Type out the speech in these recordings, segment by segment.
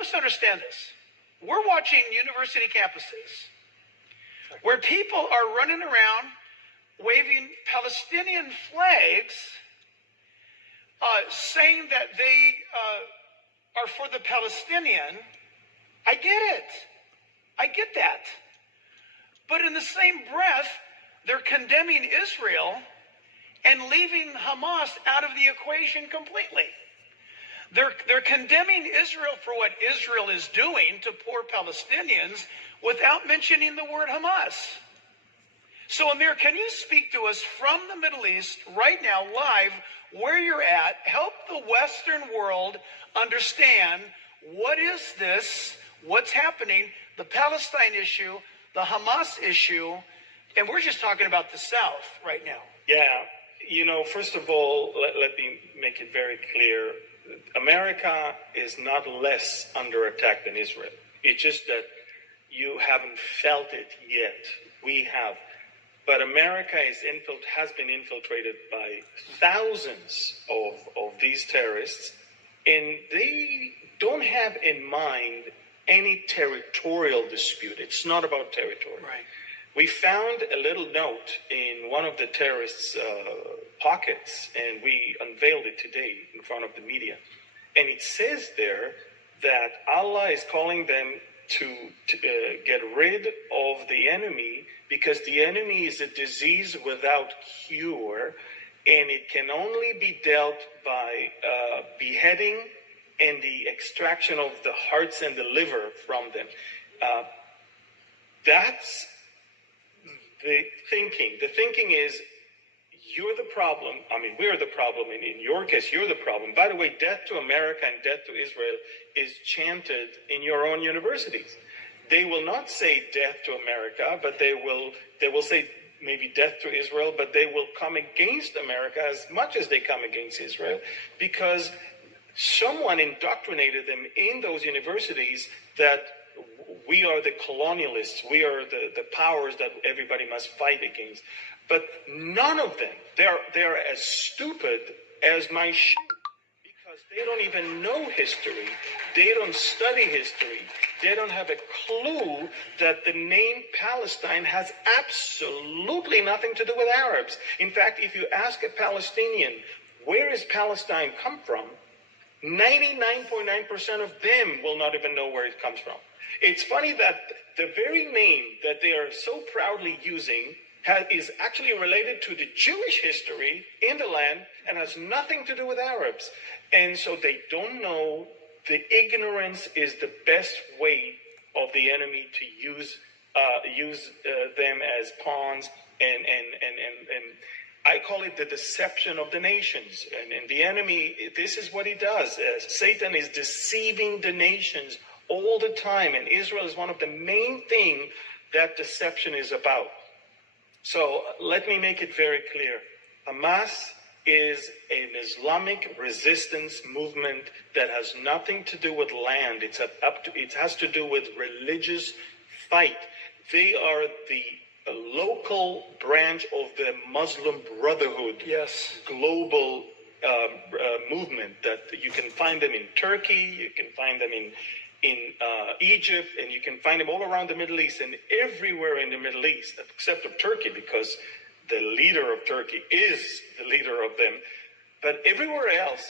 us understand this. We're watching university campuses where people are running around waving Palestinian flags, saying that they are for the Palestinian. I get it. I get that. But in the same breath, they're condemning Israel and leaving Hamas out of the equation completely. They're condemning Israel for what Israel is doing to poor Palestinians without mentioning the word Hamas. So, Amir, can you speak to us from the Middle East right now, live, where you're at? Help the Western world understand what is this, what's happening, the Palestine issue, the Hamas issue, and we're just talking about the South right now. Yeah, first of all, let me make it very clear. America is not less under attack than Israel. It's just that you haven't felt it yet. We have. But America has been infiltrated by thousands of these terrorists, and they don't have in mind any territorial dispute. It's not about territory. Right. We found a little note in one of the terrorists' pockets, and we unveiled it today in front of the media. And it says there that Allah is calling them to get rid of the enemy, because the enemy is a disease without cure, and it can only be dealt by beheading and the extraction of the hearts and the liver from them. That's the thinking. The thinking is, you're the problem. I mean, we're the problem. And in your case, you're the problem. By the way, death to America and death to Israel is chanted in your own universities. They will not say death to America, but they will say maybe death to Israel, but they will come against America as much as they come against Israel, because someone indoctrinated them in those universities that we are the colonialists, we are the powers that everybody must fight against. But none of them, they're as stupid as my shoe, because they don't even know history, they don't study history, they don't have a clue that the name Palestine has absolutely nothing to do with Arabs. In fact, if you ask a Palestinian, where is Palestine come from, 99.9% of them will not even know where it comes from. It's funny that the very name that they are so proudly using is actually related to the Jewish history in the land and has nothing to do with Arabs. And so they don't know. The ignorance is the best way of the enemy to use them as pawns, and I call it the deception of the nations. And the enemy, this is what he does. Satan is deceiving the nations all the time, and Israel is one of the main things that deception is about. So let me make it very clear. Hamas is an Islamic resistance movement that has nothing to do with land. It has to do with religious fight. They are the local branch of the Muslim Brotherhood. Yes. Global movement that you can find them in Turkey, you can find them in Egypt, and you can find them all around the Middle East and everywhere in the Middle East, except of Turkey, because the leader of Turkey is the leader of them. But everywhere else,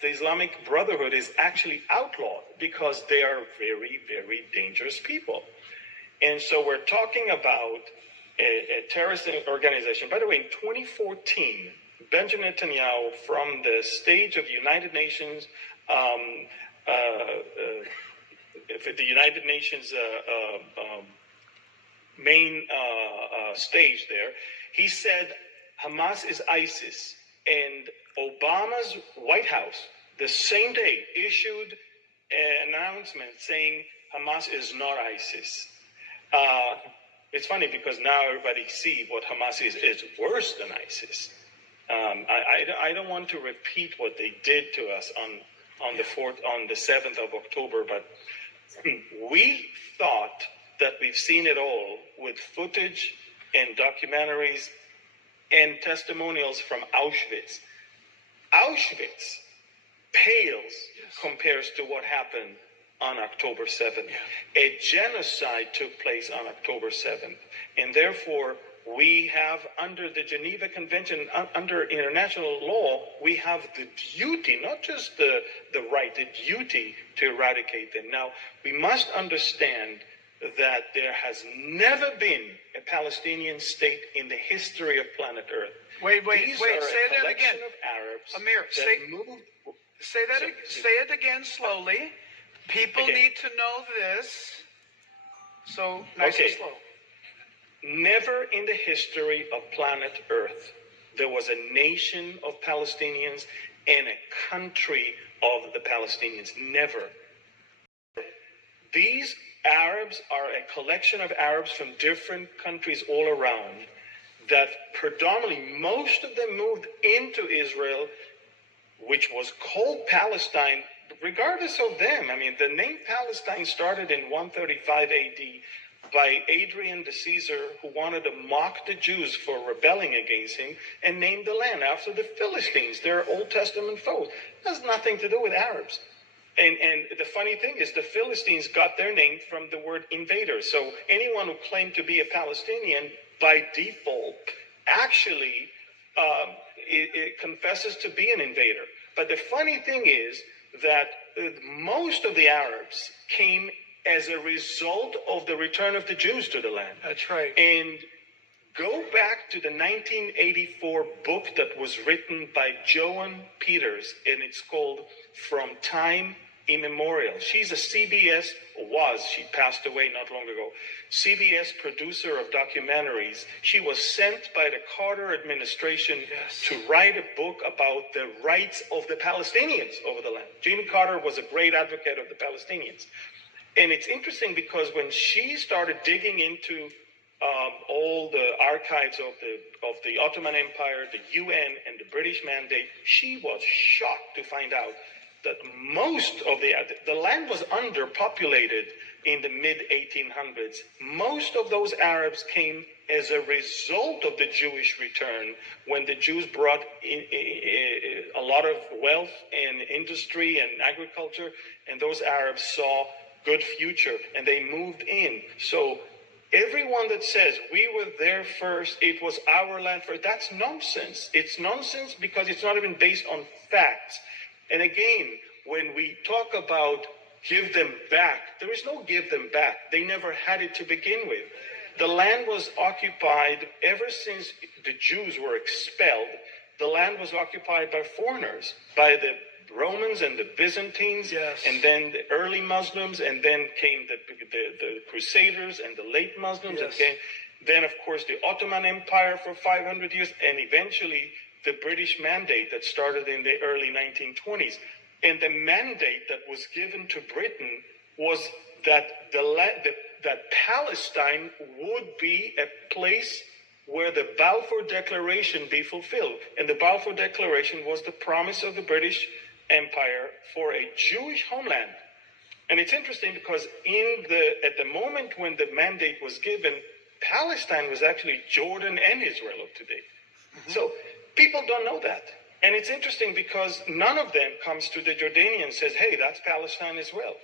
the Islamic Brotherhood is actually outlawed because they are very, very dangerous people. And so we're talking about a terrorist organization. By the way, in 2014, Benjamin Netanyahu, from the stage of United Nations, the United Nations main stage there, he said Hamas is ISIS. And Obama's White House, the same day, issued an announcement saying Hamas is not ISIS. It's funny because now everybody sees what Hamas is. It's worse than ISIS. I don't want to repeat what they did to us on the 7th of October, but we thought that we've seen it all with footage and documentaries and testimonials from Auschwitz. Auschwitz pales compares to what happened on October 7th. A genocide took place on October 7th. And therefore, we have, under the Geneva Convention, under international law, we have the duty, not just the right, the duty to eradicate them. Now, we must understand that there has never been a Palestinian state in the history of planet Earth. Wait, These say are a that collection again. of Arabs Amir, that moved. say it again slowly. People need to know this. So nice and slow. Never in the history of planet Earth there was a nation of Palestinians and a country of the Palestinians. Never. These Arabs are a collection of Arabs from different countries all around that predominantly, most of them moved into Israel, which was called Palestine, regardless of them. I mean, the name Palestine started in 135 AD by Adrian the Caesar, who wanted to mock the Jews for rebelling against him, and named the land after the Philistines, their Old Testament foes. It has nothing to do with Arabs. And the funny thing is, the Philistines got their name from the word invader. So anyone who claimed to be a Palestinian, by default, actually it confesses to be an invader. But the funny thing is that most of the Arabs came as a result of the return of the Jews to the land. That's right. And go back to the 1984 book that was written by Joan Peters, and it's called From Time Immemorial. She's a she passed away not long ago, CBS producer of documentaries. She was sent by the Carter administration to write a book about the rights of the Palestinians over the land. Jimmy Carter was a great advocate of the Palestinians. And it's interesting because when she started digging into all the archives of the Ottoman Empire, the UN, and the British Mandate, she was shocked to find out that most of the land was underpopulated in the mid-1800s. Most of those Arabs came as a result of the Jewish return, when the Jews brought in a lot of wealth and industry and agriculture, and those Arabs saw good future, and they moved in. So everyone that says we were there first, it was our land first, that's nonsense. It's nonsense because it's not even based on facts. And again, when we talk about give them back, there is no give them back. They never had it to begin with. The land was occupied ever since the Jews were expelled. The land was occupied by foreigners, by the Romans and the Byzantines, and then the early Muslims, and then came the Crusaders and the late Muslims, and then, of course, the Ottoman Empire for 500 years, and eventually the British Mandate that started in the early 1920s. And the mandate that was given to Britain was that that Palestine would be a place where the Balfour Declaration be fulfilled. And the Balfour Declaration was the promise of the British Empire for a Jewish homeland. And it's interesting because at the moment when the mandate was given, Palestine was actually Jordan and Israel of today. So people don't know that. And it's interesting because none of them comes to the Jordanian and says, hey, that's Palestine as well.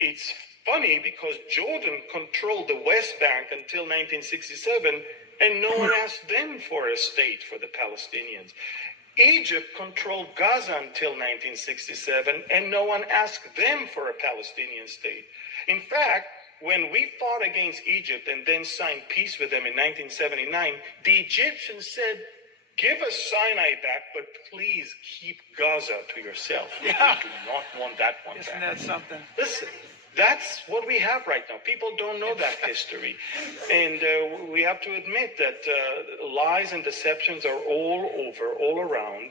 It's funny because Jordan controlled the West Bank until 1967, and no one asked them for a state for the Palestinians. Egypt controlled Gaza until 1967, and no one asked them for a Palestinian state. In fact, when we fought against Egypt and then signed peace with them in 1979, the Egyptians said, give us Sinai back, but please keep Gaza to yourself. Yeah. We do not want that one Isn't back. that something? Listen, that's what we have right now. People don't know that history. And we have to admit that lies and deceptions are all over, all around.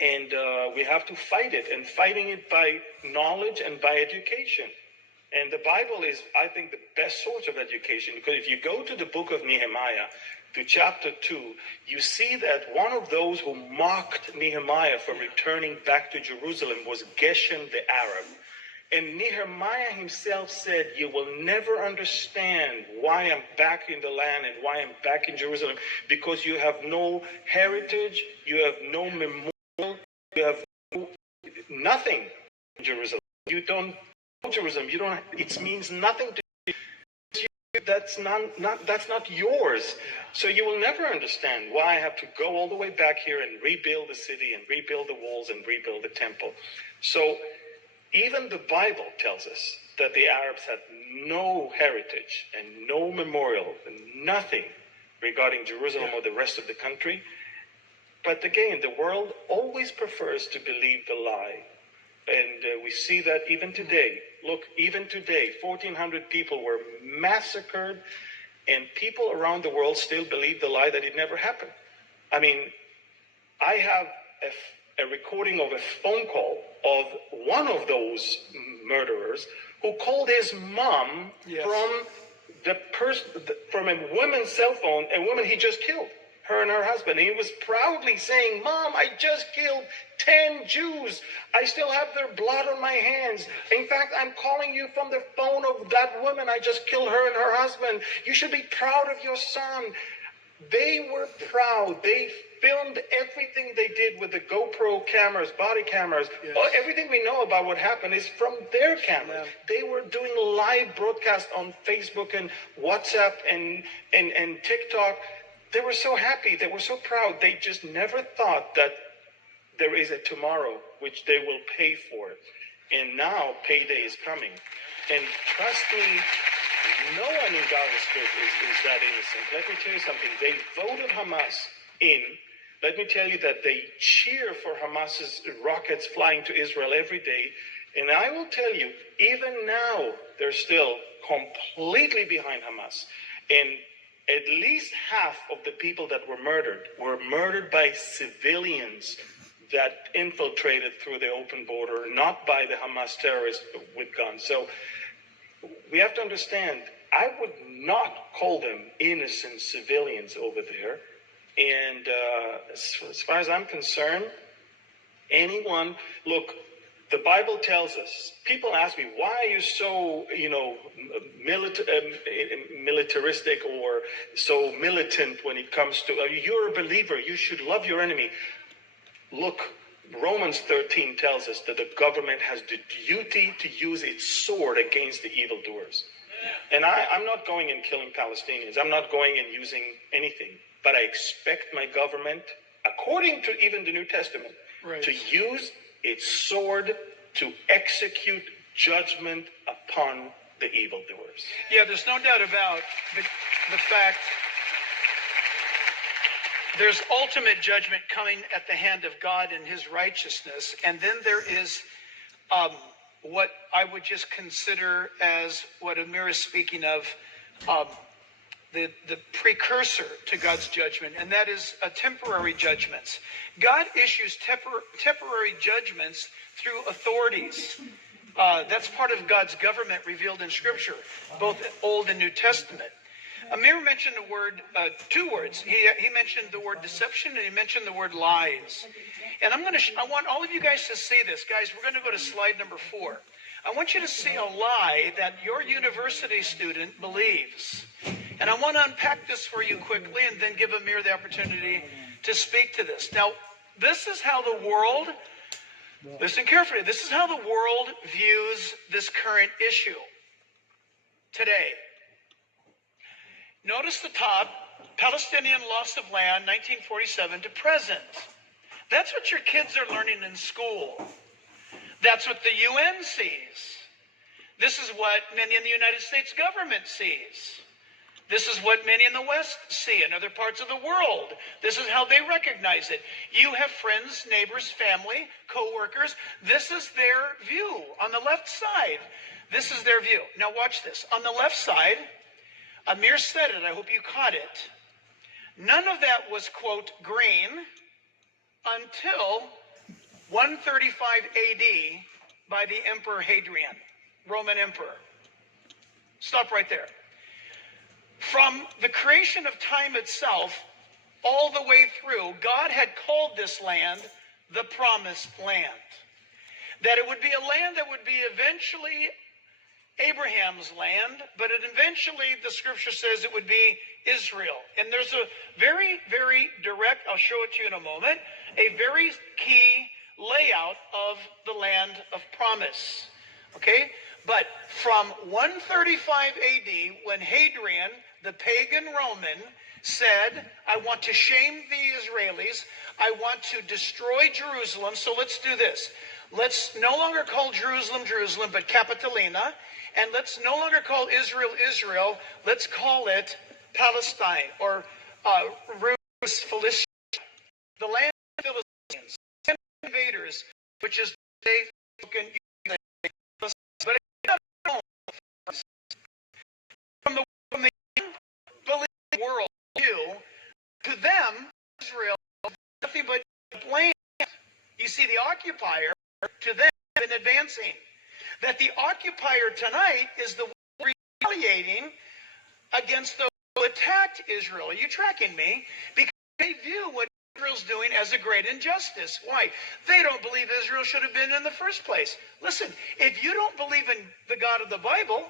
And we have to fight it, and fighting it by knowledge and by education. And the Bible is, I think, the best source of education, because if you go to the book of Nehemiah, to chapter 2, you see that one of those who mocked Nehemiah for returning back to Jerusalem was Geshem the Arab. And Nehemiah himself said, you will never understand why I'm back in the land and why I'm back in Jerusalem, because you have no heritage, you have no memorial, you have nothing in Jerusalem. You don't know Jerusalem. You don't. It means nothing to you. That's not yours. So you will never understand why I have to go all the way back here and rebuild the city and rebuild the walls and rebuild the temple. So even the Bible tells us that the Arabs had no heritage and no memorial and nothing regarding Jerusalem or the rest of the country. But again, the world always prefers to believe the lie. And we see that even today. Look, even today, 1,400 people were massacred, and people around the world still believe the lie that it never happened. I mean, I have a recording of a phone call of one of those murderers who called his mom from a woman's cell phone, a woman he just killed, her and her husband. And he was proudly saying, "Mom, I just killed 10 Jews. I still have their blood on my hands. In fact, I'm calling you from the phone of that woman. I just killed her and her husband. You should be proud of your son." They were proud. They filmed everything they did with the GoPro cameras, body cameras. Yes. Everything we know about what happened is from their cameras. Yeah. They were doing live broadcast on Facebook and WhatsApp and TikTok. They were so happy. They were so proud. They just never thought that there is a tomorrow which they will pay for. And now payday is coming. And trust me, no one in Gaza Strip is that innocent. Let me tell you something. They voted Hamas in. Let me tell you that they cheer for Hamas's rockets flying to Israel every day. And I will tell you, even now, they're still completely behind Hamas. And at least half of the people that were murdered by civilians that infiltrated through the open border, not by the Hamas terrorists with guns. So we have to understand, I would not call them innocent civilians over there. And as far as I'm concerned, anyone, look, the Bible tells us, people ask me, why are you so, militaristic or so militant when it comes to, you're a believer, you should love your enemy. Look, Romans 13 tells us that the government has the duty to use its sword against the evildoers. And I'm not going and killing Palestinians. I'm not going and using anything. But I expect my government, according to even the New Testament, to use its sword to execute judgment upon the evildoers. Yeah, there's no doubt about the fact there's ultimate judgment coming at the hand of God in his righteousness. And then there is what I would just consider as what Amir is speaking of, the precursor to God's judgment, and that is temporary judgments. God issues temporary judgments through authorities. That's part of God's government revealed in Scripture, both Old and New Testament. Amir mentioned the word, two words. He mentioned the word deception, and he mentioned the word lies. And I want all of you guys to see this. Guys, we're going to go to slide number 4. I want you to see a lie that your university student believes. And I want to unpack this for you quickly and then give Amir the opportunity to speak to this. Now, this is how the world, listen carefully, this is how the world views this current issue today. Notice the top, Palestinian loss of land, 1947 to present. That's what your kids are learning in school. That's what the UN sees. This is what many in the United States government sees. This is what many in the West see in other parts of the world. This is how they recognize it. You have friends, neighbors, family, co-workers. This is their view. On the left side, this is their view. Now watch this. On the left side, Amir said it. I hope you caught it. None of that was, quote, green until 135 AD by the Emperor Hadrian, Roman Emperor. Stop right there. From the creation of time itself, all the way through, God had called this land the Promised Land. That it would be a land that would be eventually Abraham's land, but eventually the scripture says it would be Israel. And there's a very, very direct, I'll show it to you in a moment, a very key layout of the land of promise. Okay? But from 135 AD, when Hadrian, the pagan Roman, said, I want to shame the Israelis, I want to destroy Jerusalem, so let's do this. Let's no longer call Jerusalem, Jerusalem, but Capitolina, and let's no longer call Israel, Israel, let's call it Palestine, or Rus Philistia, the land of the Philistines, 10 invaders, which is today spoken, but from the unbelieving world view, to them, Israel is nothing but blame. You see, the occupier, to them, has been advancing. That the occupier tonight is the one retaliating against those who attacked Israel. Are you tracking me? Because they view what Israel's doing as a great injustice. Why? They don't believe Israel should have been in the first place. Listen, if you don't believe in the God of the Bible,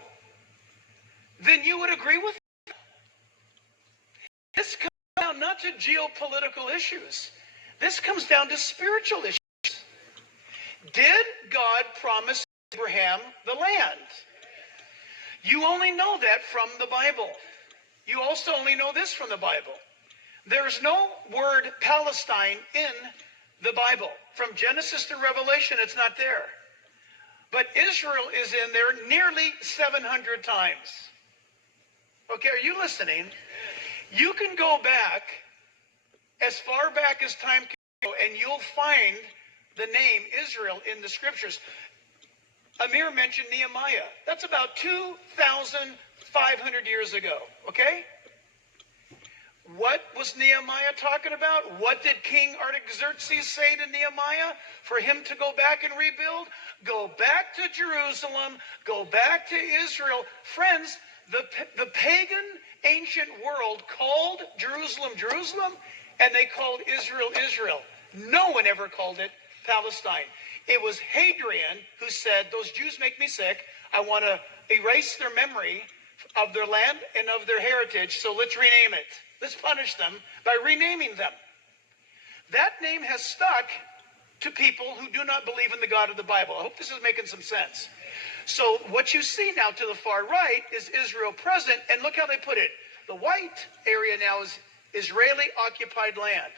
then you would agree with them. This comes down not to geopolitical issues. This comes down to spiritual issues. Did God promise Abraham the land? You only know that from the Bible. You also only know this from the Bible. There's no word Palestine in the Bible. From Genesis to Revelation, it's not there. But Israel is in there nearly 700 times. Okay, are you listening? You can go back as far back as time can go, and you'll find the name Israel in the scriptures. Amir mentioned Nehemiah. That's about 2,500 years ago, okay? What was Nehemiah talking about? What did King Artaxerxes say to Nehemiah for him to go back and rebuild? Go back to Jerusalem. Go back to Israel. Friends, the pagan ancient world called Jerusalem, Jerusalem, and they called Israel, Israel. No one ever called it Palestine. It was Hadrian who said, those Jews make me sick. I want to erase their memory of their land and of their heritage, so let's rename it. Let's punish them by renaming them. That name has stuck to people who do not believe in the God of the Bible. I hope this is making some sense. So what you see now to the far right is Israel present, and look how they put it. The white area now is Israeli occupied land.